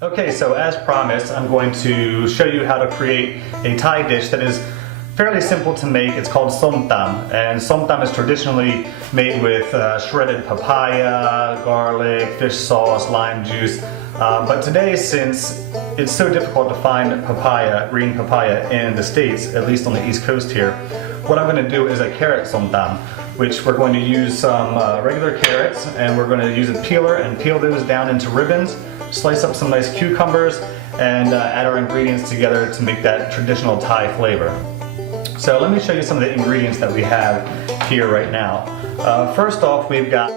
Okay, so as promised, I'm going to show you how to create a Thai dish that is fairly simple to make. It's called som tam, and som tam is traditionally made with shredded papaya, garlic, fish sauce, lime juice. But today, since it's so difficult to find papaya, green papaya in the States, at least on the East Coast here, what I'm going to do is a carrot som tam, which we're going to use some regular carrots, and we're going to use a peeler and peel those down into ribbons, slice up some nice cucumbers, and add our ingredients together to make that traditional Thai flavor. So let me show you some of the ingredients that we have here right now. First off, we've got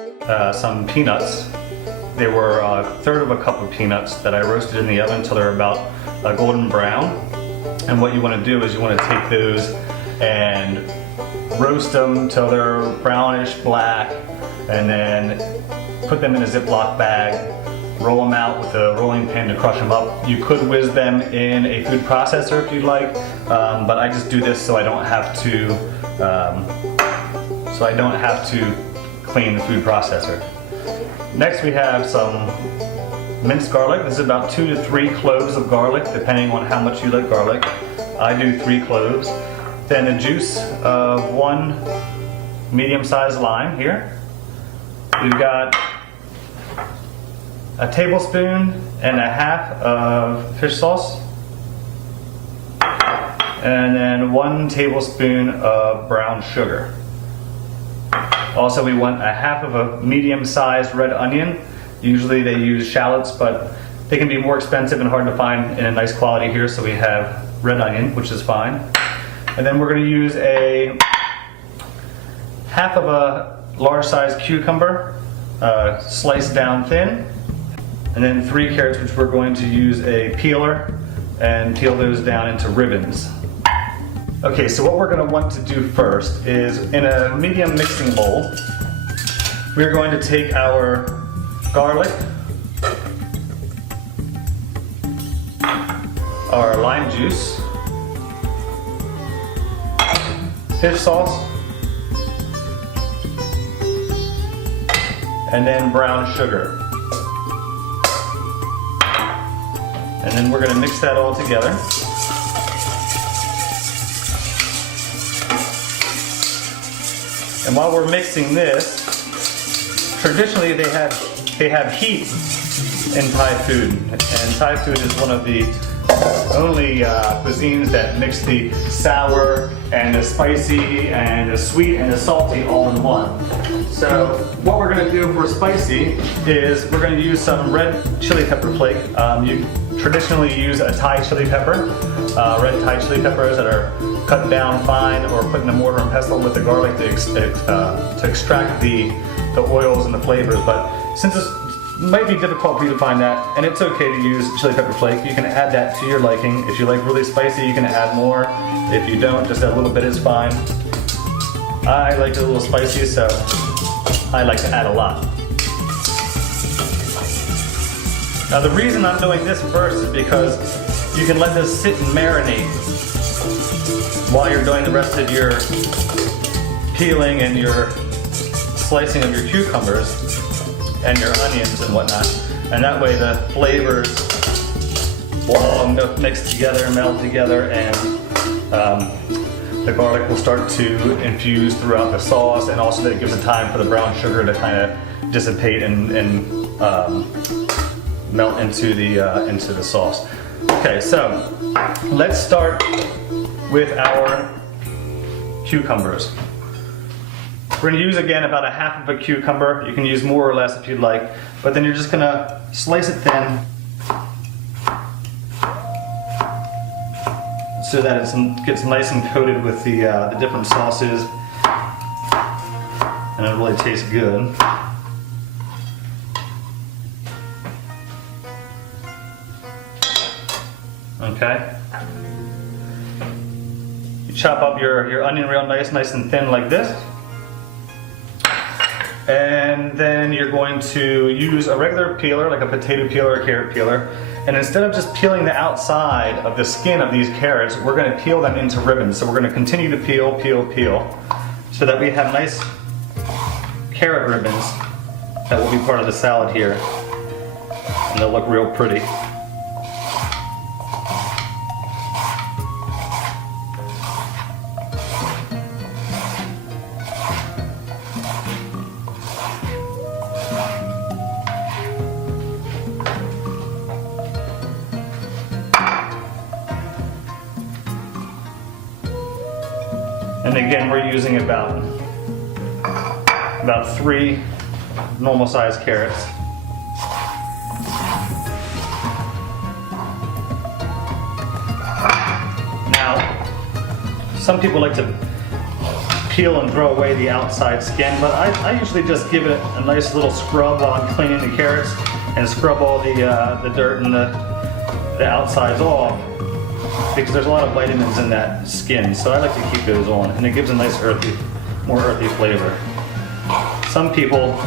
some peanuts. They were a third of a cup of peanuts that I roasted in the oven until they're about golden brown. And what you want to do is you want to take those and roast them till they're brownish black, and then put them in a Ziploc bag, roll them out with a rolling pin to crush them up. You could whiz them in a food processor if you'd like, but I just do this so I don't have to clean the food processor. Next, we have some minced garlic. This is about 2 to 3 cloves of garlic, depending on how much you like garlic. I do 3 cloves. Then the juice of 1 medium-sized lime here. We've got a tablespoon and a half of fish sauce, and then 1 tablespoon of brown sugar. Also, we want a half of a medium-sized red onion. Usually they use shallots, but they can be more expensive and hard to find in a nice quality here, so we have red onion, which is fine. And then we're going to use a half of a large-sized cucumber, sliced down thin. And then 3 carrots, which we're going to use a peeler and peel those down into ribbons. Okay, so what we're going to want to do first is, in a medium mixing bowl, we're going to take our garlic, our lime juice, fish sauce, and then brown sugar. And then we're going to mix that all together. And while we're mixing this, traditionally they have heat in Thai food. And Thai food is one of the only cuisines that mix the sour and the spicy and the sweet and the salty all in one. So what we're going to do for spicy is we're going to use some red chili pepper flake. You traditionally use a Thai chili pepper, red Thai chili peppers that are cut down fine or put in a mortar and pestle with the garlic to extract the oils and the flavors. But since it might be difficult for you to find that, and it's okay to use chili pepper flake, you can add that to your liking. If you like really spicy, you can add more. If you don't, just a little bit is fine. I like it a little spicy, so I like to add a lot. Now the reason I'm doing this first is because you can let this sit and marinate while you're doing the rest of your peeling and your slicing of your cucumbers and your onions and whatnot. And that way the flavors will all mix together, meld together, and the garlic will start to infuse throughout the sauce, and also that it gives it time for the brown sugar to kind of dissipate and melt into the sauce. Okay, so let's start with our cucumbers. We're going to use again about a half of a cucumber. You can use more or less if you'd like, but then you're just going to slice it thin so that it gets nice and coated with the different sauces, and it really tastes good. Okay. You chop up your onion real nice and thin like this. And then you're going to use a regular peeler, like a potato peeler or carrot peeler. And instead of just peeling the outside of the skin of these carrots, we're going to peel them into ribbons. So we're going to continue to peel, so that we have nice carrot ribbons that will be part of the salad here. And they'll look real pretty. And again, we're using about 3 normal sized carrots. Now, some people like to peel and throw away the outside skin, but I usually just give it a nice little scrub while I'm cleaning the carrots and scrub all the dirt and the outsides off, because there's a lot of vitamins in that skin, so I like to keep those on, and it gives a nice more earthy flavor. Some people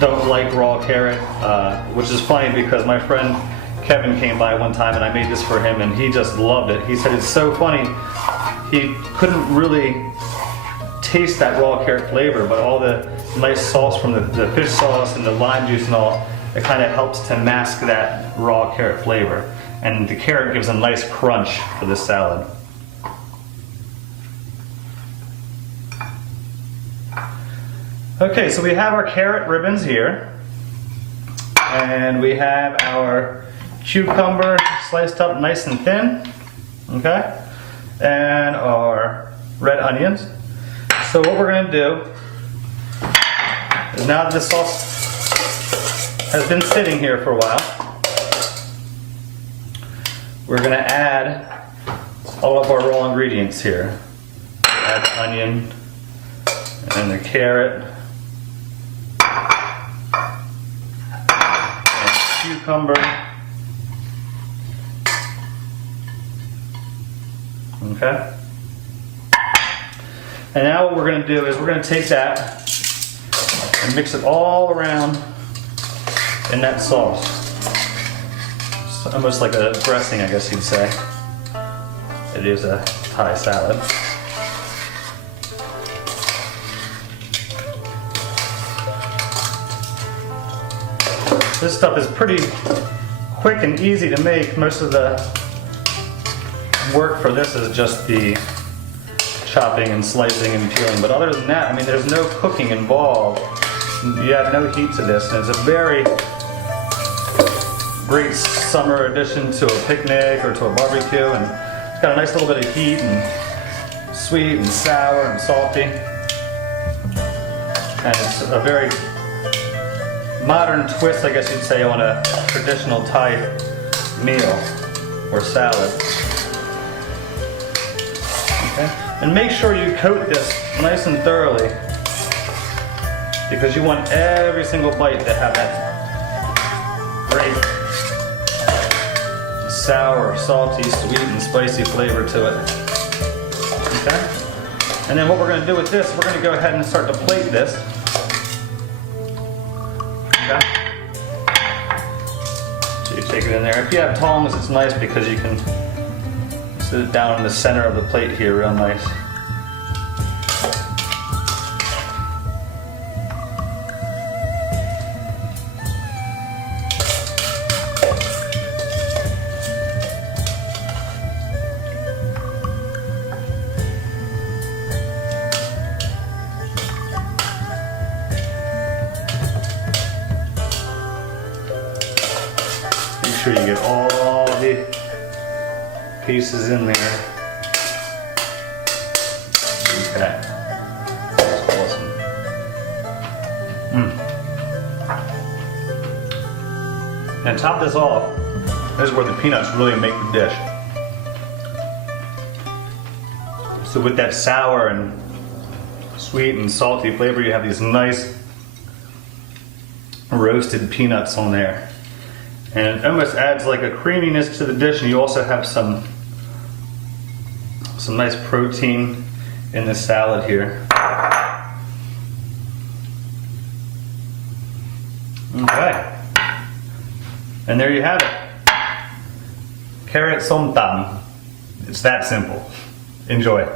don't like raw carrot, which is funny because my friend Kevin came by one time and I made this for him and he just loved it. He said it's so funny, he couldn't really taste that raw carrot flavor, but all the nice sauce from the fish sauce and the lime juice and all, it kind of helps to mask that raw carrot flavor. And the carrot gives a nice crunch for this salad. Okay, so we have our carrot ribbons here, and we have our cucumber sliced up nice and thin, okay, and our red onions. So what we're going to do is, now that the sauce has been sitting here for a while, we're going to add all of our raw ingredients here. Add the onion and the carrot and cucumber. Okay. And now what we're going to do is we're going to take that and mix it all around in that sauce. It's almost like a dressing, I guess you'd say. It is a Thai salad. This stuff is pretty quick and easy to make. Most of the work for this is just the chopping and slicing and peeling, but other than that, I mean, there's no cooking involved. You have no heat to this, and it's a very great summer addition to a picnic or to a barbecue, and it's got a nice little bit of heat and sweet and sour and salty, and it's a very modern twist, I guess you'd say, on a traditional Thai meal or salad. Okay. And make sure you coat this nice and thoroughly, because you want every single bite to have that great sour, salty, sweet, and spicy flavor to it. Okay? And then what we're going to do with this, we're going to go ahead and start to plate this. Okay? So you take it in there. If you have tongs, it's nice because you can sit it down in the center of the plate here real nice. Make sure you get all the pieces in there. Okay. That's awesome. And top this off, this is where the peanuts really make the dish. So with that sour and sweet and salty flavor, you have these nice roasted peanuts on there. And it almost adds like a creaminess to the dish, and you also have some nice protein in the salad here. Okay. And there you have it. Carrot som tam. It's that simple. Enjoy.